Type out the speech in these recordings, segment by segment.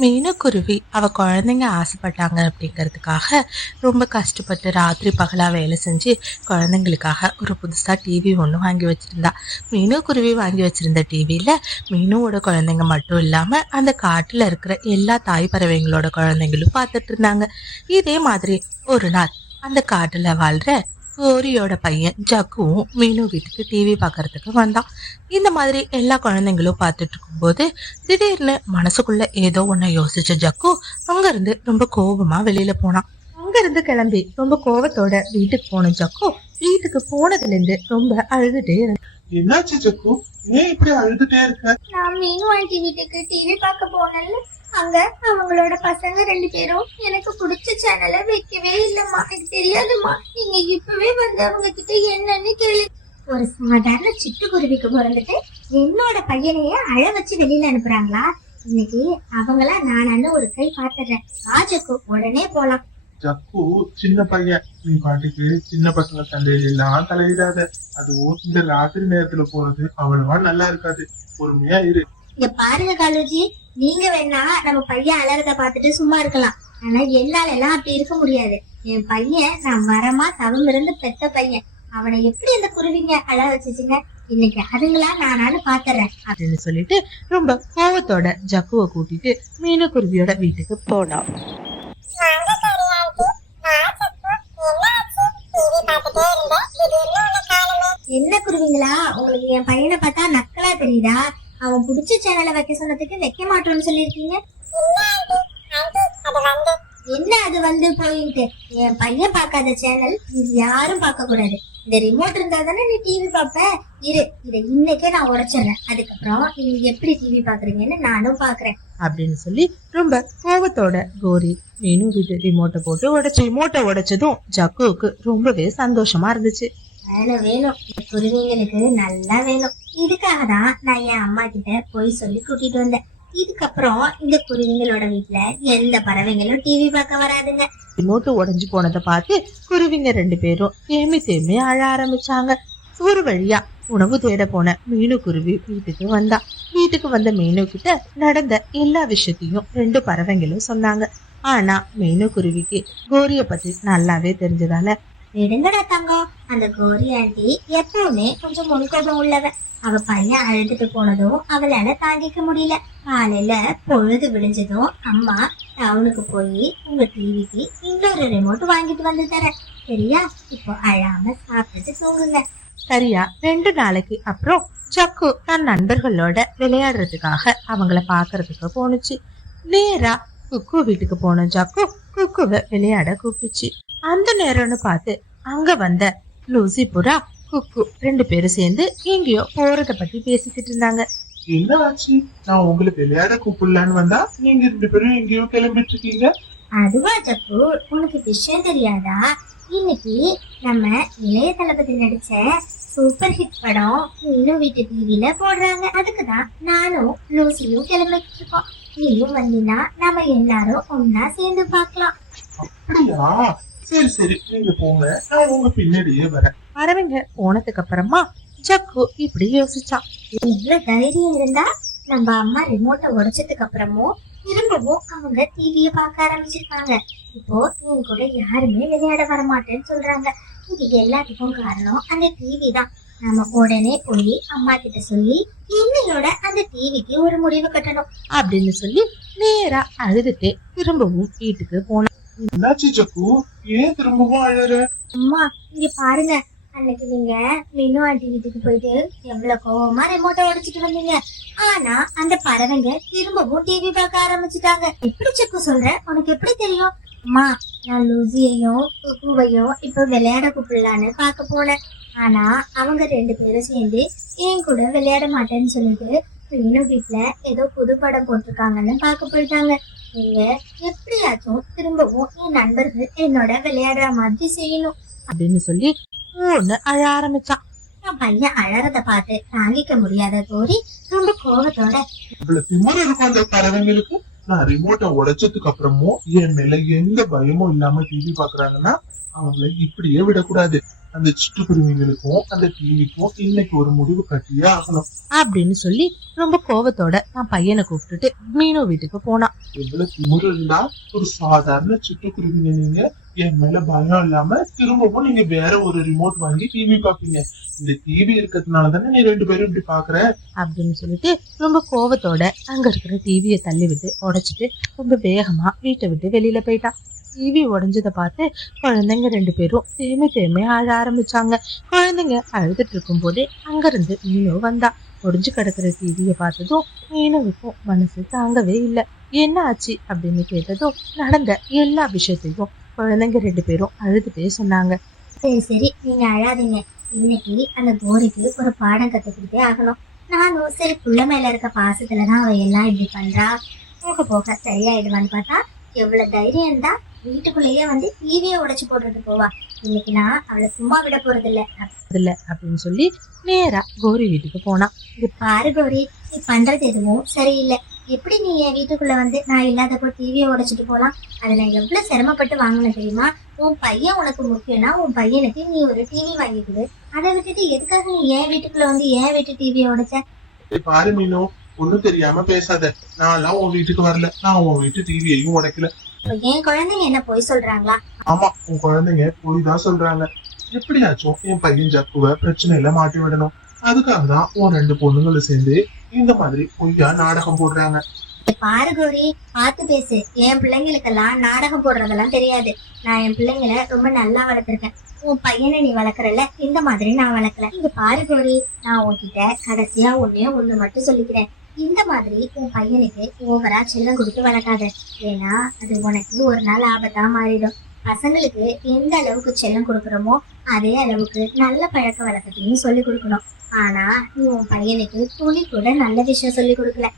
மீனுக்குருவி அவ குழந்தைங்க ஆசைப்பட்டாங்க அப்படிங்கிறதுக்காக ரொம்ப கஷ்டப்பட்டு ராத்திரி பகலா வேலை செஞ்சு குழந்தைங்களுக்காக ஒரு புதுசா டிவி ஒன்று வாங்கி வச்சிருந்தா. மீனுக்குருவி வாங்கி வச்சிருந்த டிவியில மீனுவோட குழந்தைங்க மட்டும் இல்லாம அந்த காட்டுல இருக்கிற எல்லா தாய் பறவைங்களோட குழந்தைங்களும் பார்த்துட்டு இருந்தாங்க. இதே மாதிரி ஒரு நாள் அந்த காட்டுல வாழ்ற கோரியோட பையன் ஜக்குவும் மீனு வீட்டுக்கு டிவி பார்க்கறதுக்கு வந்தான். இந்த மாதிரி எல்லா குழந்தைங்களும் பார்த்துட்டு இருக்கும்போது திடீர்னு மனசுக்குள்ள ஏதோ ஒன்ன யோசிச்ச ஜக்கு அங்கிருந்து ரொம்ப கோபமா வெளியில போனான். அங்கிருந்து கிளம்பி ரொம்ப கோபத்தோட வீட்டுக்கு போன ஜக்கு வீட்டுக்கு போனதுல இருந்து ரொம்ப அழுதுட்டே இருந்தான். என்னாச்சு ஜக்கு, ஏன் இப்படி அழுதுட்டே இருக்க? நான் மீனு ஆண்டி வீட்டுக்கு டிவி பார்க்க போனேன்ல, அங்க அவங்களோட பசங்க 2 பேரும் எனக்கு பிடிச்ச சேனலை வைக்கவே இல்லம்மா. எனக்கு தெரியாதுமா, நீங்க இப்பவே வந்து அவங்க கிட்ட என்னன்னு கேளு. ஒரு சாதாரண சிட்டுக்குருவிக்கு பிறந்துட்டு என்னோட பையனையே அழ வச்சு வெளியில அனுப்புறாங்களா? இன்னைக்கு அவங்களா நானான்னு ஒரு கை பாத்துறேன். ராஜக்கு உடனே போலாம். ஜக்கு சின்ன பையன், நீ பாட்டுக்கு சின்ன பசங்க சண்டையில எல்லாம் தலையிடாத. அதுவும் இந்த ராத்திரி நேரத்துல போறது அவ்வளவா நல்லா இருக்காது. பொறுமையா இரு. இங்க பாருங்க காலோஜி, நீங்க வேணா நம்ம பையன் அலறத பாத்துட்டு சும்மா இருக்கலாம். ஆனா என்னால எல்லாம் அப்படி இருக்க முடியாது. என் பையன் நான் வரமா தவம் இருந்து பெத்த பையன். அவனை எப்படி அந்த குருவிங்க அழ வச்சுச்சுங்க? இன்னைக்கு அதுங்களா நானானு பாத்துறேன் அப்படின்னு சொல்லிட்டு ரொம்ப கோபத்தோட ஜக்குவை கூட்டிட்டு மீனுக்குருவியோட வீட்டுக்கு போனான். என்ன குருவிங்களா, உங்களுக்கு என் பையனை பார்த்தா நக்கலா தெரியுதா? அவன் பிடிச்ச சேனலை வைக்க சொன்னதுக்கு வைக்க மாட்டோம்னு சொல்லிருக்கீங்க. என்ன அது வந்து போயிட்டு? என் பையன் பார்க்காத சேனல் யாரும் பார்க்க கூடாது. இந்த ரிமோட் இருந்தா தானே நீ டிவி பாப்ப. இரு, இதை இன்னைக்கே நான் உடைச்சிடுறேன். அதுக்கப்புறம் நீங்க எப்படி டிவி பாக்குறீங்கன்னு நானும் பாக்குறேன் அப்படின்னு சொல்லி ரொம்ப கோபத்தோட கோரி மீனு வீட்டு ரிமோட்டை போட்டு ரிமோட்டை உடைச்சதும் ஜக்குவுக்கு ரொம்பவே சந்தோஷமா இருந்துச்சு. வேணும் வேணும், குருவிங்களுக்கு நல்லா வேணும். இதுக்காக தான் நான் என் அம்மா கிட்ட போய் சொல்லி கூட்டிட்டு வந்தேன். இதுக்கப்புறம் இந்த குருவிங்களோட வீட்டுல எந்த பறவைங்களும் டிவி பார்க்க வராதுங்க. ரிமோட்டு உடைஞ்சு போனதை பார்த்து குருவிங்க 2 பேரும் தேம்பி அழ ஆரம்பிச்சாங்க. ஒரு வழியா உணவு தேட போன மீனு குருவி வீட்டுக்கு வந்தா. வீட்டுக்கு வந்த மீனு கிட்ட நடந்த எல்லா விஷயத்தையும் 2 பறவைங்களும் சொன்னாங்க. ஆனா மீனு குருவிக்கு கோரிய பத்தி நல்லாவே தெரிஞ்சதால, விடுங்கடா தங்கம், அந்த கோரி ஆண்டி எப்பவுமே கொஞ்சம் முன்கோபம் உள்ளவ. அவ பையன் அழுதுட்டு போனதும் அவளால தாங்கிக்க முடியல. காலையில பொழுது விடிஞ்சதும் அம்மா டவுனுக்கு போய் உங்க டிவிக்கு இன்னொரு ரிமோட் வாங்கிட்டு வந்து தரேன், சரியா? இப்போ அழாம சாப்பிட்டுட்டு தூங்குங்க. சரியா 2 நாளைக்கு அப்புறம் ஜக்கு தன் நண்பர்களோட விளையாடுறதுக்காக அவங்கள பாக்குறதுக்கு போனுச்சு. நேரா குக்கு வீட்டுக்கு போன ஜக்கு குக்குவை விளையாட கூப்பிட்டுச்சு. அந்த நேரம்னு பார்த்து அங்க வந்த லூசி புறா குக்கு 2 பேரும் சேர்ந்து எங்கேயோ போறத பத்தி பேசிக்கிட்டு இருந்தாங்க. என்ன ஆச்சு? நான் உங்களை விளையாட கூப்பிடலான்னு வந்தா நீங்க 2 பேரும் எங்கேயோ கிளம்பிட்டு இருக்கீங்க. அதுவா ஜப்பு, உனக்கு விஷயம் தெரியாதா? இன்னைக்கு நம்ம இளைய தளபதி நடிச்ச சூப்பர் ஹிட் படம் மீனு வீட்டு டிவில போடுறாங்க. அதுக்குதான் நானும் லூசியும் கிளம்பிட்டு இருக்கோம். நீயும் வந்தீங்கன்னா நம்ம எல்லாரும் ஒன்னா சேர்ந்து பார்க்கலாம். அப்படியா? சரி சரி, நீங்க போங்க, நான் உங்க பின்னாடியே வரேன். பறவைங்க போனதுக்கு அப்புறமா ஜக்கு இப்படி யோசிச்சான். இவ்வளவு தைரியம் இருந்தா நம்ம அம்மா ரிமோட்டை உடைச்சதுக்கு அப்புறமும் திரும்பவும் அவங்க டிவிய பார்க்க ஆரம்பிச்சிருக்காங்க. இப்போ என் கூட யாருமே விளையாட வர மாட்டேன்னு சொல்றாங்க. இது எல்லாத்துக்கும் காரணம் அந்த டிவி தான். நம்ம உடனே போய் அம்மா கிட்ட சொல்லி இன்னையோட அந்த டிவிக்கு ஒரு முடிவு கட்டணும் அப்படின்னு சொல்லி நேரா அழுதுட்டு திரும்பவும் வீட்டுக்கு போனான். என்னாச்சு ஜக்கு, ஏன் திரும்பவும் அழற? அம்மா இங்க பாருங்க, அன்னைக்கு நீங்க மீனு ஆண்டி வீட்டுக்கு போயிட்டு எவ்வளவு கோவமா ரிமோட்டை உடைச்சிட்டு வந்தீங்க. ஆனா அந்த பறவைங்க திரும்பவும் டிவி பார்க்க ஆரம்பிச்சுட்டாங்க. எப்படி செக்கு சொல்ற? உனக்கு எப்படி தெரியும்? அம்மா, நான் லூசியையும் குக்குவையும் இப்ப விளையாட கூப்பிடலான்னு பார்க்க போனேன். ஆனா அவங்க 2 பேரும் சேர்ந்து என் கூட விளையாட மாட்டேன்னு சொல்லிட்டு மீனு வீட்டுல ஏதோ புது படம் போட்டிருக்காங்கன்னு பார்க்க போயிட்டாங்க. நீங்க எப்படியாச்சும் திரும்பவும் என் நண்பர்கள் என்னோட விளையாடுற மாதிரி செய்யணும் அப்படின்னு சொல்லி அழ ஆரம்பிச்சான். என் பையன் அழறத பார்த்து தாங்கிக்க முடியாத கோரி ரொம்ப கோபத்தோட, இவ்வளவு திமிரு இருக்கும் அந்த பறவைங்களுக்கு. நான் ரிமோட்டை உடைச்சதுக்கு அப்புறமும் என் மேல எந்த பயமும் இல்லாம டிவி பாக்குறாங்கன்னா அவங்களை இப்படியே விடக்கூடாது. அந்த சிட்டுக்குருவிங்களுக்கும் அந்த டிவிக்கும் இன்னைக்கு ஒரு முடிவு கட்டியே ஆகணும் அப்படின்னு சொல்லி ரொம்ப கோவத்தோட நான் பையனை கூப்பிட்டுட்டு மீனு வீட்டுக்கு போனான். எவ்வளவு திமிரு இருந்தா ஒரு சாதாரண சிட்டுக்குருவிங்க நீங்க என் மேல பயம் இல்லாம திரும்பவும் நீங்க வேற ஒரு ரிமோட் வாங்கி டிவி பாப்பீங்க. இந்த டிவி இருக்கிறதுனால தானே நீ 2 பேரும் இப்படி பாக்குற அப்படின்னு சொல்லிட்டு ரொம்ப கோவத்தோட அங்க இருக்கிற டிவியை தள்ளி விட்டு உடைச்சிட்டு ரொம்ப வேகமா வீட்டை விட்டு வெளியில போயிட்டான். டிவி உடைஞ்சதை பார்த்து குழந்தைங்க 2 பேரும் தேமே அழ ஆரம்பிச்சாங்க. குழந்தைங்க அழுதுட்டு இருக்கும் போதே அங்கிருந்து மீனு வந்தா. ஒடிஞ்சு கிடக்குற டிவியை பார்த்ததும் மீனுவுக்கும் மனசு தாங்கவே இல்லை. என்ன ஆச்சு அப்படின்னு கேட்டதும் நடந்த எல்லா விஷயத்தையும் குழந்தைங்க 2 பேரும் அழுதுட்டே சொன்னாங்க. சரி சரி, நீங்க அழாதீங்க. இன்னைக்கு அந்த கோரிக்கு ஒரு பாடம் கத்துக்கிட்டே ஆகணும். நானும் சரி புள்ள மேல இருக்க பாசத்துலதான் அவ எல்லாம் இப்படி பண்றா, போக போக சரியாயிடுவான்னு பார்த்தா எவ்வளவு தைரியம் இருந்தா வீட்டுக்குள்ளேயே வந்து டிவியை உடைச்சு போடுறது போவா. இன்னைக்கு நான் அவளை சும்மா விட போறது இல்ல அப்படின்னு சொல்லி நேரா கோரி வீட்டுக்கு போனா. இது பாரு கோரி, நீ பண்றது எதுவும் சரியில்லை. எப்படி நீ என் வீட்டுக்குள்ள வந்து நான் இல்லாதப்போ டிவியை உடைச்சிட்டு போலாம்? அதை நான் எவ்வளவு சிரமப்பட்டு வாங்கினேன் தெரியுமா? உன் பையன் உனக்கு முக்கியம்னா உன் பையனுக்கு நீ ஒரு டிவி வாங்கி கொடு. அதை விட்டுட்டு எதுக்காக நீ என் வீட்டுக்குள்ள வந்து என் வீட்டு டிவியை உடைச்ச? பாரு மீனு, ஒண்ணும் தெரியாம பேசாத. நான் உன் வீட்டுக்கு வரல, நான் உன் வீட்டு டிவியையும் உடைக்கல. என் குழந்தைங்க என்ன போய் சொல்றாங்களா? ஆமா, உன் குழந்தைங்க போய் தான் சொல்றாங்க. எப்படியாச்சும் என் பையன் ஜக்குவ பிரச்சனையில மாட்டி விடணும். அதுக்காக தான் உன் 2 பொண்ணுங்களும் சேர்ந்து இந்த மாதிரி பொய்யா நாடகம் போடுறாங்க. பாரு கோரி, பார்த்து பேசு. என் பிள்ளைங்களுக்கெல்லாம் நாடகம் போடுறதெல்லாம் தெரியாது. நான் என் பிள்ளைங்களை ரொம்ப நல்லா வளர்த்திருக்கேன். உன் பையனை நீ வளர்க்கறல, இந்த மாதிரி நான் வளர்க்கல. இங்க பாரு கோரி, நான் உன்கிட்ட கடைசியா ஒண்ணு மட்டும் சொல்லிக்கிறேன். இந்த மாதிரி உன் பையனுக்கு ஓவரா செல்லம் கொடுத்து வளர்க்காத. ஏன்னா அது உனக்கு ஒரு நாள் ஆபத்தா மாறிடும். பசங்களுக்கு எந்த அளவுக்கு செல்லம் கொடுக்குறோமோ அதே அளவுக்கு நல்ல பழக்க வழக்கத்தையும் சொல்லி கொடுக்கணும். ஆனா நீ உன் பையனுக்கு துளி கூட நல்ல விஷயம் சொல்லி கொடுக்கல.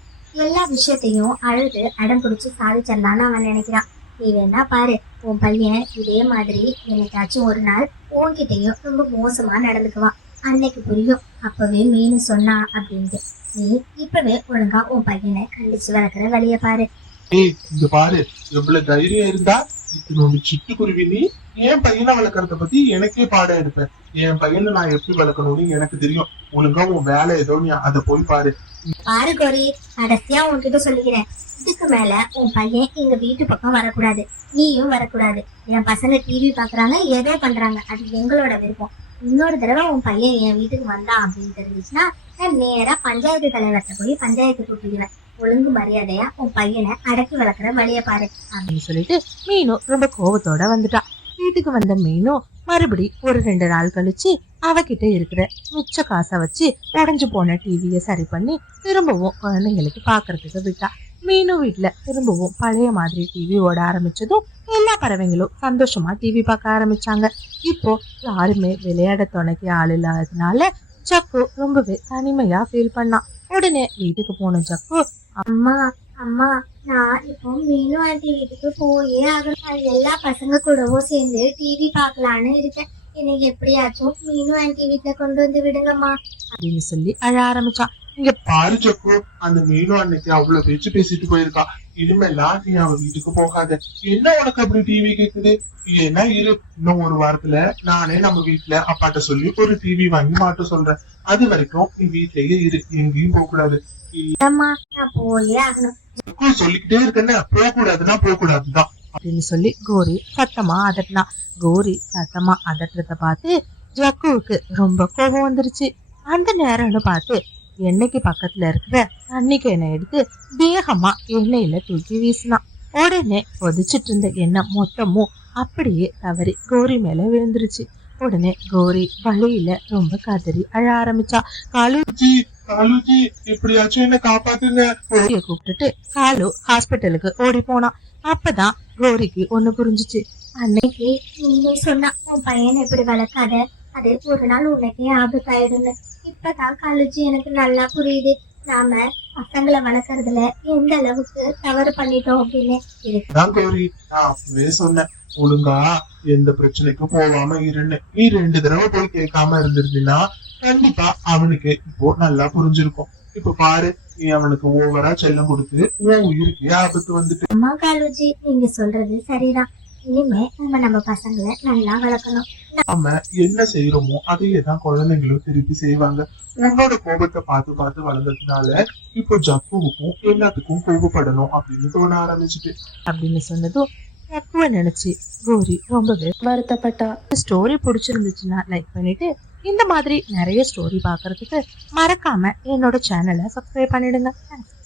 எல்லா விஷயத்தையும் அழுது அடம் பிடிச்சு சாதிச்சிடலான்னு அவன் நினைக்கிறான். நீ வேணா பாரு, உன் பையன் இதே மாதிரி என்னைக்காச்சும் ஒரு நாள் உன்கிட்டயும் ரொம்ப மோசமா நடந்துக்குவான். அன்னைக்கு புரியும் அப்பவே மீனு சொன்னா அப்படின்ட்டு. நீ இப்பவே ஒழுங்கா உன் பையனை கண்டிச்சு வளர்க்குற வழிய பாரு. ஏய், இங்க பாரு, எவ்வளவு தைரியம் இருந்தா இத்தனோட சிட்டுக்குருவி நீ என் பையனை வளர்க்கறத பத்தி எனக்கே பாடம் எடுப்பேன். என் பையனை நான் எப்படி வளர்க்கணும்னு எனக்கு தெரியும். ஒழுங்கா உன் வேலை ஏதோ நீ அதை போய் பாரு. பாரு கோரி, கடைசியா உன்கிட்ட சொல்லிக்கிறேன். இதுக்கு மேல உன் பையன் எங்க வீட்டு பக்கம் வரக்கூடாது, நீயும் வரக்கூடாது. என் பசங்க டிவி பாக்குறாங்க, ஏதோ பண்றாங்க, அது எங்களோட விருப்பம். இன்னொரு தடவை உன் பையன் என் வீட்டுக்கு வந்தான் அப்படின்னு தெரிஞ்சுச்சுன்னா நான் நேரா பஞ்சாயத்து தலைவர்கிட்ட போய் பஞ்சாயத்து கூப்பிடுவேன். ஒழுங்கு மரியாதையா உன் பையனை அடக்கி வளர்க்குற வழிய பாரு அப்படின்னு சொல்லிட்டு மீனு ரொம்ப கோவத்தோட வந்துட்டான். வீட்டுக்கு வந்த மீனு மறுபடி ஒரு 2 நாள் கழிச்சு அவகிட்ட இருக்கிற மிச்ச காசை வச்சு உடைஞ்சு போன டிவியை சரி பண்ணி திரும்பவும் குழந்தைங்களுக்கு பாக்குறதுக்கு விட்டா. மீனு வீட்டுல திரும்பவும் பழைய மாதிரி டிவி ஓட ஆரம்பிச்சதும் எல்லா பறவைங்களும் சந்தோஷமா டிவி பார்க்க ஆரம்பிச்சாங்க. இப்போ யாருமே விளையாட துணைக்கு ஆள் இல்லாததுனால ஜக்கு ரொம்பவே தனிமையா ஃபீல் பண்ணான். உடனே வீட்டுக்கு போன ஜக்கு, அம்மா அம்மா, நான் இப்போ மீனு ஆண்டி வீட்டுக்கு போயே ஆகணும். எல்லா பசங்க கூடவும் சேர்ந்து டிவி பார்க்கலான்னு இருக்கேன். என்னை எப்படியாச்சும் மீனு ஆண்டி வீட்டுல கொண்டு வந்து விடுங்கம்மா அப்படின்னு சொல்லி அழ ஆரம்பிச்சான். இங்க பாரு ஜக்கு, அந்த மீனு அன்னைக்கு அவ்வளவு பேச்சு பேசிட்டு போயிருக்கா. இனிமேலாம் நீ அவ வீட்டுக்கு போகாத. என்ன உனக்கு அப்படி டிவி கேக்குது? ஏன்னா இரு, இன்னும் ஒரு வாரத்துல நானே நம்ம வீட்டுல அப்பாட்ட சொல்லி ஒரு டிவி வாங்கி மாட்ட சொல்றேன். அது வரைக்கும் நீ வீட்லயே இரு, எங்கேயும் போக கூடாது. அம்மா, நான் போயே ஆகணும். சொல்லிக்கிட்டே இருக்கேன்னு போக கூடாதுன்னா போக கூடாதுதான் அப்படின்னு சொல்லி கோரி சத்தமா அதட்டினா. கோரி சத்தமா அதட்டுறத பார்த்து ஜக்குவுக்கு ரொம்ப கோபம் வந்துருச்சு. அந்த நேரம்னு பார்த்து எண்ணெய்க்கு பக்கத்துல இருக்கிற தண்ணிக்கு எண்ணெய் எடுத்து வேகமா எண்ணெயில தூக்கி வீசினான். உடனே கொதிச்சிட்டு இருந்த எண்ணெய் மொத்தமும் அப்படியே தவறி கோரி மேல விழுந்துருச்சு. உடனே கோரி வழியில ரொம்ப கதறி அழ ஆரம்பிச்சா. காலுஜி, காலுஜி, எப்படியாச்சும் என்ன காப்பாத்துங்க. கோரிய கூப்பிட்டுட்டு காலு ஹாஸ்பிட்டலுக்கு ஓடி போனான். அப்பதான் கோரிக்கு ஒண்ணு புரிஞ்சுச்சு. அன்னைக்கு நீ சொன்னா உன் பையனை எப்படி வளர்க்காத, அது ஒரு நாள் உனக்கே ஆபத்தாயிடும்னு. இப்பதான் காலேஜ் எனக்கு நல்லா புரியுது. நாம பசங்களை வளர்க்கறதுல எந்த அளவுக்கு தவறு பண்ணிட்டோம் அப்படின்னு. நான் கௌரி, நான் அப்பவே சொன்னேன், ஒழுங்கா எந்த பிரச்சனைக்கும் போகாம இருன்னு. நீ 2 தடவை போய் கேட்காம இருந்திருந்தீங்கன்னா கண்டிப்பா அவனுக்கு இப்போ நல்லா புரிஞ்சிருக்கும். இப்ப பாரு, நீ அவனுக்கு ஓவரா செல்லம் கொடுத்து உன் உயிருக்கு ஆபத்து வந்துட்டு. அம்மா காலேஜ், நீங்க சொல்றது சரிதான். இனிமே நம்ம பசங்களை நல்லா வளர்க்கணும். நம்ம என்ன செய்யறோமோ அதையே தான் குழந்தைங்களும் திருப்பி செய்வாங்க. உன்னோட கோபத்தை பார்த்து பார்த்து வளர்ந்ததுனால இப்போ ஜக்குவுக்கும் எல்லாத்துக்கும் கோபப்படணும் அப்படின்னு தோண ஆரம்பிச்சுட்டு அப்படின்னு சொன்னதும் ஜக்குவை நினைச்சு கௌரி ரொம்பவே வருத்தப்பட்டா. ஸ்டோரி பிடிச்சிருந்துச்சுன்னா லைக் பண்ணிட்டு இந்த மாதிரி நிறைய ஸ்டோரி பார்க்கறதுக்கு மறக்காம என்னோட சேனலை சப்ஸ்கிரைப் பண்ணிடுங்க. Thanks.